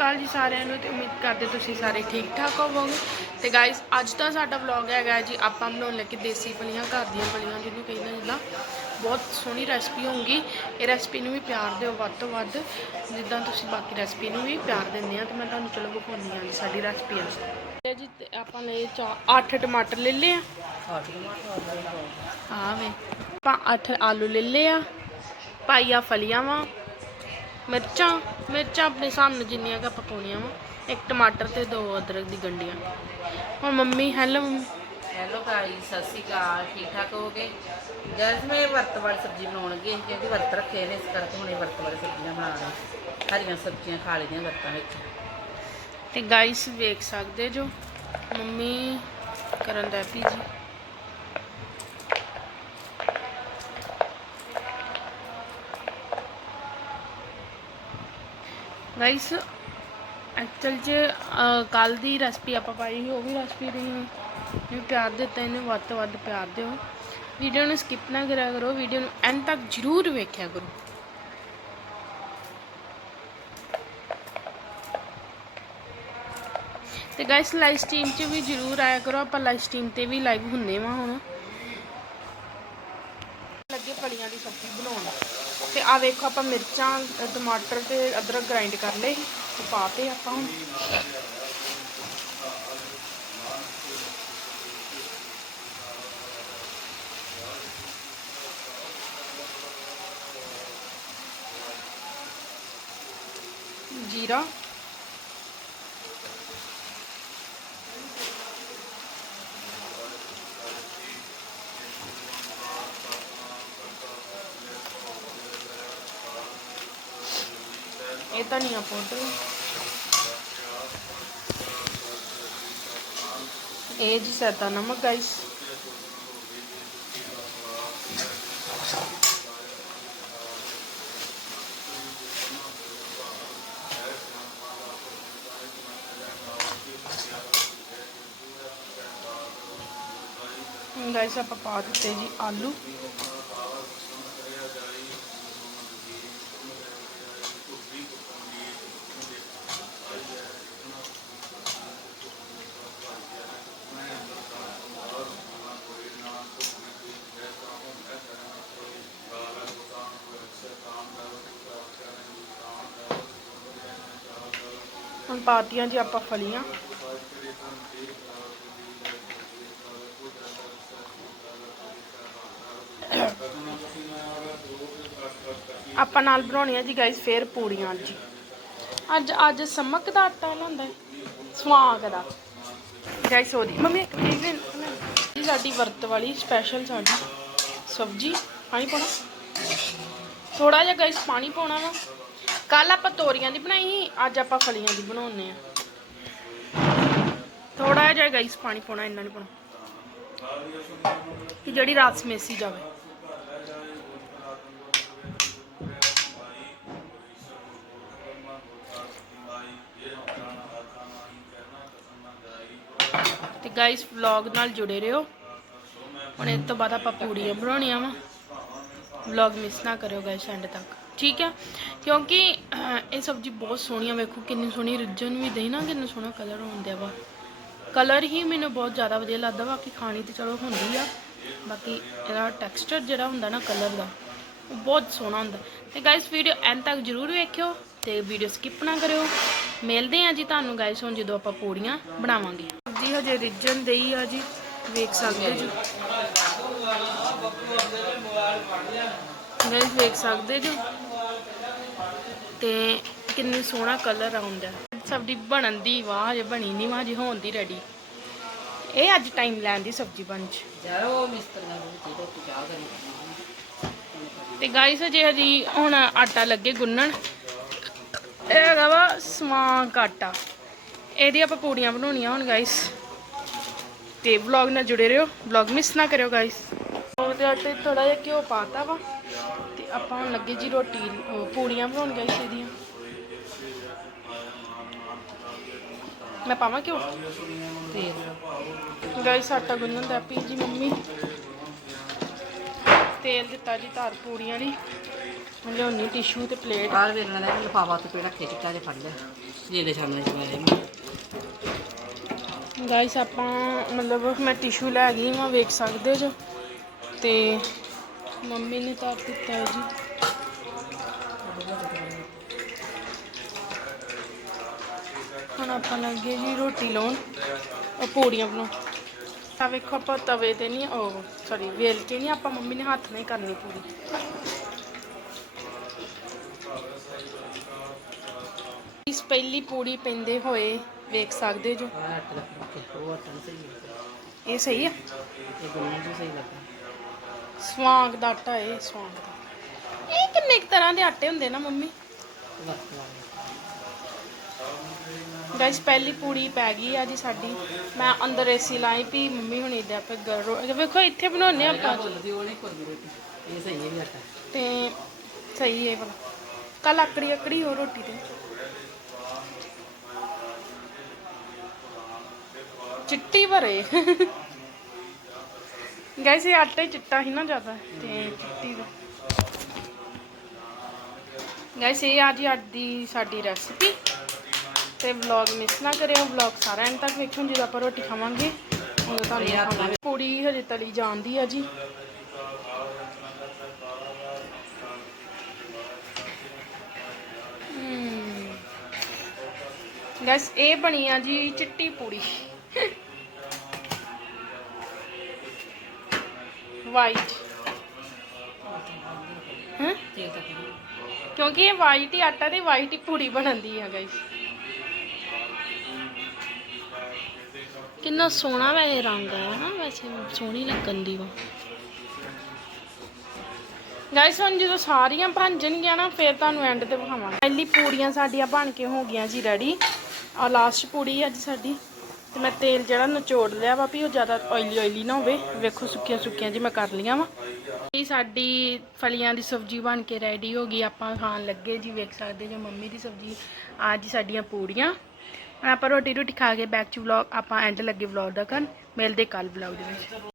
ਅਕਾਲ ਜੀ ਸਾਰਿਆਂ ਨੂੰ ਤੇ ਉਮੀਦ ਕਰਦੇ ਤੁਸੀਂ ਸਾਰੇ ਠੀਕ ਠਾਕ ਹੋਵੋਗੇ। ਤੇ ਗਾਇਸ ਅੱਜ ਦਾ ਸਾਡਾ ਵਲੌਗ ਹੈਗਾ ਜੀ ਆਪਾਂ ਬਣਾਉਣ ਲੱਗੇ ਦੇਸੀ ਫਲੀਆਂ ਘਰ ਦੀਆਂ ਫਲੀਆਂ ਜਿਹਨੂੰ ਕਹਿੰਦੇ ਜਿੱਦਾਂ। ਬਹੁਤ ਸੋਹਣੀ ਰੈਸਪੀ ਹੋਊਗੀ। ਇਹ ਰੈਸਪੀ ਨੂੰ ਵੀ ਪਿਆਰ ਦਿਓ ਵੱਧ ਤੋਂ ਵੱਧ। ਜਿੱਦਾਂ ਤੁਸੀਂ ਬਾਕੀ ਰੈਸਪੀ ਨੂੰ ਵੀ ਪਿਆਰ ਦਿੰਦੇ ਆ ਤੇ ਮੈਂ ਤੁਹਾਨੂੰ ਚਲੋ ਵਿਖਾਉਂਦੀ ਜੀ ਸਾਡੀ ਰੈਸਪੀ ਤੇ ਜੀ ਆਪਾਂ ਲਏ ਚਾ 8 ਟਮਾਟਰ ਲੈ ਲਏ ਆ। ਆ ਵੇ ਆਪਾਂ 8 ਆਲੂ ਲੈ ਲਏ ਆ। ਪਾਈਆ ਫਲੀਆਂ ਵਾ। ਮਿਰਚਾਂ ਮਿਰਚਾਂ ਆਪਣੇ ਹਿਸਾਬ ਨਾਲ ਜਿੰਨੀਆਂ ਕੁ ਆਪਾਂ ਪਾਉਣੀਆਂ ਵਾ ਇੱਕ ਟਮਾਟਰ ਤੇ ਦੋ ਅਦਰਕ ਦੀ ਗੰਢੀਆਂ। ਹੁਣ ਮੰਮੀ ਹੈਲੋ ਹੈਲੋ ਗਾਈ ਸਤਿ ਸ਼੍ਰੀ ਅਕਾਲ ਠੀਕ ਠਾਕ ਹੋਗੇ ਗੈਸ ਮੈਂ ਵਰਤ ਵਾਲੀ ਸਬਜ਼ੀ ਬਣਾਉਣਗੇ ਕਿਉਂਕਿ ਵਰਤ ਰੱਖੇ ਨੇ ਇਸ ਕਰਕੇ ਹੁਣੇ ਵਰਤ ਵਾਲੀ ਸਬਜ਼ੀਆਂ ਬਣਾ ਰਹੇ ਹਰੀਆਂ ਸਬਜ਼ੀਆਂ ਖਾ ਲਈਆਂ ਵਰਤਾਂ ਵਿੱਚ। ਤੇ ਗਾਇਸ ਵੇਖ ਸਕਦੇ ਜੋ ਮੰਮੀ ਕਰਨ ਦਾ ਪੀ ਗਾਇਸ ਐਕਚੁਅਲ ਚ ਕੱਲ ਦੀ ਰੈਸਪੀ ਆਪਾਂ ਪਾਈ ਸੀ, ਉਹ ਵੀ ਰੈਸਪੀ ਤੁਸੀਂ ਨੂੰ ਪਿਆਰ ਦਿੱਤਾ, ਇਹਨੂੰ ਵੱਧ ਤੋਂ ਵੱਧ ਪਿਆਰ ਦਿਓ। ਵੀਡੀਓ ਨੂੰ ਸਕਿਪ ਨਾ ਕਰਿਆ ਕਰੋ ਵੀਡੀਓ ਨੂੰ ਐਂਡ ਤੱਕ ਜ਼ਰੂਰ ਵੇਖਿਆ ਕਰੋ। ਤੇ ਗਾਇਸ ਲਾਈਵ ਸਟ੍ਰੀਮ 'ਚ ਵੀ ਜਰੂਰ ਆਇਆ ਕਰੋ, ਆਪਾਂ ਲਾਈਵ ਸਟ੍ਰੀਮ ਤੇ ਵੀ ਲਾਈਵ ਹੁੰਨੇ ਵਾ ਹੁਣ। ਲੱਗੇ ਫਲੀਆਂ ਦੀ ਸਬਜ਼ੀ ਬਣਾਉਣ। ਤੇ ਆ ਵੇਖੋ ਆਪਾਂ ਮਿਰਚਾਂ, ਟਮਾਟਰ ਤੇ ਅਦਰਕ ਗ੍ਰਾਈਂਡ ਕਰ ਲਏ। ਤੇ ਪਾਤੇ ਆਪਾਂ ਹੁਣ। ਜੀਰਾ। ਇਹ ਧਨੀਆ ਪਾਊਡਰ ਇਹ ਜੀ ਸੈਦਾ ਨਮਕ ਗਾਇਸ ਗਾਇਸ ਆਪਾਂ ਪਾ ਦਿੱਤੇ ਜੀ ਆਲੂ। ਹੁਣ ਪਾਤੀਆਂ ਜੀ ਆਪਾਂ ਫਲੀਆਂ। ਆਪਾਂ ਨਾਲ ਬਣਾਉਣੀਆਂ ਜੀ ਗਾਇਸ ਫੇਰ ਪੂੜੀਆਂ ਜੀ ਅੱਜ ਅੱਜ ਸਮਕ ਦਾ ਆਟਾ ਲਾਉਂਦਾ ਹੈ। ਸਵਾਗ ਦਾ। ਗਾਇਸ ਉਹਦੀ। ਮੰਮੀ ਇੱਕ ਚੀਜ਼ ਦੇ ਜੀ ਸਾਡੀ ਵਰਤ ਵਾਲੀ ਸਪੈਸ਼ਲ ਸਾਡੀ ਸਬਜੀ। ਪਾਣੀ ਪਾਉਣਾ। ਥੋੜਾ ਜਿਹਾ ਗਾਇਸ ਪਾਣੀ ਪਾਉਣਾ ਵਾ। ਕੱਲ ਆਪਾਂ ਤੋਰੀਆਂ ਦੀ ਬਣਾਈ ਸੀ, ਅੱਜ ਆਪਾਂ ਫਲੀਆਂ ਦੀ ਬਣਾਉਣੇ ਆ ਥੋੜਾ ਜਿਹਾ ਗਾਇਸ ਪਾਣੀ ਪਾਉਣਾ, ਇੰਨਾ ਨਹੀਂ ਪਾਉਣਾ। ਕਿ ਜਿਹੜੀ ਰਾਤ ਸਮੇਸੀ ਜਾਵੇ। ਤੇ ਗਾਇਸ ਵਲੌਗ ਨਾਲ ਜੁੜੇ ਰਹੋ। ਹੁਣ ਇਸ ਤੋਂ ਬਾਅਦ ਆਪਾਂ ਪੂੜੀਆਂ ਬਣਾਉਣੀਆਂ ਵਾ। ਵਲੌਗ ਮਿਸ ਨਾ ਕਰਿਓ ਗਾਇਸ ਐਂਡ ਤੱਕ। ਠੀਕ ਹੈ? ਕਿਉਂਕਿ ਇਹ ਸਬਜ਼ੀ ਬਹੁਤ ਸੋਹਣੀ ਆ ਵੇਖੋ ਕਿੰਨੀ ਸੋਹਣੀ ਰਿੱਜਨ ਵੀ ਦੇਈ ਨਾ ਕਿੰਨਾ ਸੋਹਣਾ ਕਲਰ ਹੁੰਦਿਆ ਵਾ। ਕਲਰ ਹੀ ਮੈਨੂੰ ਬਹੁਤ ਜ਼ਿਆਦਾ ਵਧੀਆ ਲੱਗਦਾ ਬਾਕੀ ਖਾਣੀ ਤੇ ਚਲੋ ਹੁੰਦੀ ਆ। ਬਾਕੀ ਇਹਦਾ ਟੈਕਸਚਰ ਜਿਹੜਾ ਹੁੰਦਾ ਨਾ ਕਲਰ ਦਾ ਉਹ ਬਹੁਤ ਸੋਹਣਾ ਹੁੰਦਾ। ਤੇ ਗਾਇਸ ਵੀਡੀਓ ਐਂਡ ਤੱਕ ਜਰੂਰ ਵੇਖਿਓ ਤੇ ਵੀਡੀਓ ਸਕਿਪ ਨਾ ਕਰਿਓ। ਮਿਲਦੇ ਆ ਜੀ ਤੁਹਾਨੂੰ ਗਾਇਸ ਹੁਣ ਜਦੋਂ ਆਪਾਂ ਪੂੜੀਆਂ ਬਣਾਵਾਂਗੇ। ਜੀ ਹਜੇ ਰਿੱਜਨ ਦੇਈ ਆ ਜੀ ਵੇਖ ਸਕਦੇ ਜੀ। ਗਾਇਸ ਵੇਖ ਸਕਦੇ ਜੋ ਤੇ ਕਿੰਨੀ ਸੋਹਣਾ ਕਲਰ ਆਉਂਦਾ ਸਬਜ਼ੀ ਬਣਨ ਦੀ ਵਾਹ ਜੇ ਬਣੀ ਨਹੀਂ ਵਾਹ ਜੇ ਹੋਣ ਦੀ ਰੈਡੀ ਇਹ ਅੱਜ ਟਾਈਮ ਲੈਣ ਦੀ ਸਬਜ਼ੀ ਬਣ ਚ। ਯਾਰ ਉਹ ਕਰੀ ਤੇ ਗਾਇਸ ਜੇ ਹਜੀ ਹੁਣ ਆਟਾ ਲੱਗੇ ਗੁੰਨਣ। ਇਹ ਹੈਗਾ ਵਾ ਸਮਾਂ ਆਟਾ ਇਹਦੀ ਆਪਾਂ ਪੂੜੀਆਂ ਬਣਾਉਣੀਆਂ ਹੁਣ ਗਾਇਸ ਤੇ ਵਲੌਗ ਨਾਲ ਜੁੜੇ ਰਹੋ। ਵਲੌਗ ਮਿਸ ਨਾ ਕਰਿਓ ਗਾਇਸ ਉਹਦੇ ਆਟੇ ਥੋੜਾ ਜਿਹਾ ਘਿਓ ਪਾਤਾ ਵਾ ਤੇ ਆਪਾਂ ਹੁਣ ਲੱਗੇ ਜੀ ਰੋਟੀ ਪੂੜੀਆਂ ਬਣਾਉਣ ਗਾਇਸ ਇਹਦੀਆਂ। ਮੈਂ ਪਾਵਾਂ ਘਿਓ? ਤੇਲ ਗਾਇਸ ਆਟਾ ਗੁੰਨਣ ਦਾ ਪੀ ਜੀ ਮੰਮੀ। ਤੇਲ ਦਿੱਤਾ ਜੀ ਧਾਰ ਪੂੜੀਆਂ ਲਈ। ਲਿਆਉਣੀ ਟਿਸ਼ੂ ਤੇ ਪਲੇਟ ਬਾਹਰ ਵੇਲਣਾ ਦਾ ਲਿਫਾਫਾ ਤੇ ਰੱਖੇ ਚਿੱਟਾ ਜਿਹਾ ਫੜ ਲਿਆ। ਜਿਹੜੇ ਸਾਹਮਣੇ ਚਵਾਰੇ ਮੈਂ ਗਾਇਸ ਆਪਾਂ ਮਤਲਬ ਮੈਂ ਟਿਸ਼ੂ ਲੈ ਗਈ ਮੈਂ ਵੇਖ ਸਕਦੇ ਜੋ। ਤੇ ਮੰਮੀ ਨੇ ਤਾਂ ਦਿੱਤਾ ਜੀ। ਹੁਣ ਆਪਾਂ ਲੱਗੇ ਜੀ ਰੋਟੀ ਲਾਉਣ ਉਹ ਪੂੜੀਆਂ ਬਣਾਉਣ। ਆ ਵੇਖੋ ਆਪਾਂ ਤਵੇ ਤੇ ਨਹੀਂ ਉਹ ਸੌਰੀ ਵੇਲ ਕੇ ਨਹੀਂ ਆਪਾਂ ਮੰਮੀ ਨੇ ਹੱਥ ਨਾਲ ਹੀ ਕਰਨੀ ਪੂਰੀ ਇਸ ਪਹਿਲੀ ਪੂੜੀ ਪੈਂਦੇ ਹੋਏ ਵੇਖ ਸਕਦੇ ਜੋ। ਇਹ ਸਹੀ ਆ? ਇਹ ਦੋਨੋਂ ਜੋ ਸਹੀ ਲੱਗਾ ਸਵਾਂਗ ਦਾ ਆਟਾ ਇਹ, ਸਵਾਂਗ ਦਾ। ਇਹ ਕਿੰਨੇ ਕੁ ਤਰ੍ਹਾਂ ਦੇ ਆਟੇ ਹੁੰਦੇ ਨਾ, ਮੰਮੀ? ਗਾਇਸ ਪਹਿਲੀ ਪੂੜੀ ਪੈ ਗਈ ਆ ਜੀ ਸਾਡੀ। ਮੈਂ ਅੰਦਰ ਏਸੀ ਲਾਈ ਪਈ ਮੰਮੀ ਹੁਣੀ ਦੇ ਆਪੇ ਗਰੋ ਵੇਖੋ, ਇੱਥੇ ਬਣਾਉਂਦੇ ਆ ਆਪਾਂ। ਇਹ ਸਹੀ ਹੈ ਆਟਾ ਤੇ ਸਹੀ ਹੈ ਭਲਾ ਕੱਲ ਆਕੜੀ ਆਕੜੀ ਹੋ ਰੋਟੀ ਤੇ। ਚਿੱਟੀ ਭਰੇ। ਗਾਇਸ ਇਹ ਆਟਾ ਹੀ ਚਿੱਟਾ ਹੀ ਨਾ ਜ਼ਿਆਦਾ ਤੇ ਚਿੱਟੀ ਦਾ। ਗਾਇਸ ਇਹ ਆ ਜੀ ਅੱਜ ਦੀ ਸਾਡੀ ਰੈਸਪੀ ਤੇ ਵਲੌਗ ਮਿਸ ਨਾ ਕਰਿਓ ਵਲੌਗ ਸਾਰਾ ਐਂਡ ਤੱਕ ਵੇਖੋ ਜਦੋਂ ਆਪਾਂ ਰੋਟੀ ਖਾਵਾਂਗੇ ਉਦੋਂ ਤੁਹਾਨੂੰ ਦਿਖਾਵਾਂਗੇ। ਪੂੜੀ ਹਜੇ ਤਲੀ ਜਾਂਦੀ ਆ ਜੀ। ਗਾਇਸ ਇਹ ਬਣੀ ਆ ਜੀ ਚਿੱਟੀ ਪੂੜੀ ਵਾਈਟ ਹਾਂ? ਕਿਉਂਕਿ ਇਹ ਵਾਈਟ ਹੀ ਆਟਾ ਤੇ ਵਾਈਟ ਹੀ ਪੂੜੀ ਬਣਦੀ ਆ ਗਾਇਸ ਕਿੰਨਾ ਸੋਹਣਾ ਵਾ ਇਹ ਰੰਗ ਆ ਨਾ ਵੈਸੇ ਸੋਹਣੀ ਲੱਗਣ ਦੀ ਵਾ। ਗਾਇਸ ਹੁਣ ਜਦੋਂ ਸਾਰੀਆਂ ਬਣ ਜਾਣਗੀਆਂ ਨਾ, ਫਿਰ ਤੁਹਾਨੂੰ ਐਂਡ ਤੇ ਵਿਖਾਵਾਂਗੇ। ਪਹਿਲੀ ਪੂੜੀਆਂ ਸਾਡੀਆਂ ਬਣ ਕੇ ਹੋ ਗਈਆਂ ਜੀ ਰੈਡੀ ਆ ਲਾਸਟ ਪੂੜੀ ਅੱਜ ਸਾਡੀ। ਤੇ ਮੈਂ ਤੇਲ ਜਿਹੜਾ ਨਚੋੜ ਲਿਆ ਵਾ ਵੀ ਉਹ ਜ਼ਿਆਦਾ ਆਇਲੀ ਆਇਲੀ ਨਾ ਹੋਵੇ। ਵੇਖੋ ਸੁੱਕੀਆਂ ਸੁੱਕੀਆਂ ਜੀ ਮੈਂ ਕਰ ਲੀਆਂ ਵਾ। ਇਹ ਸਾਡੀ ਫਲੀਆਂ ਦੀ ਸਬਜ਼ੀ ਬਣ ਕੇ ਰੈਡੀ ਹੋ ਗਈ। ਆਪਾਂ ਖਾਣ ਲੱਗੇ ਜੀ, ਵੇਖ ਸਕਦੇ ਜੇ ਮੰਮੀ ਦੀ ਸਬਜ਼ੀ। ਆ ਜੀ ਸਾਡੀਆਂ ਪੂੜੀਆਂ। ਹੁਣ ਆਪਾਂ ਰੋਟੀ ਰੋਟੀ ਖਾ ਕੇ ਬੈਕ ਟੂ ਵਲੌਗ ਆਪਾਂ ਐਂਡ ਲੱਗੇ ਵਲੌਗ ਦਾ ਕਰਨ ਮਿਲਦੇ ਕੱਲ ਵਲੌਗ ਦੇ ਵਿੱਚ।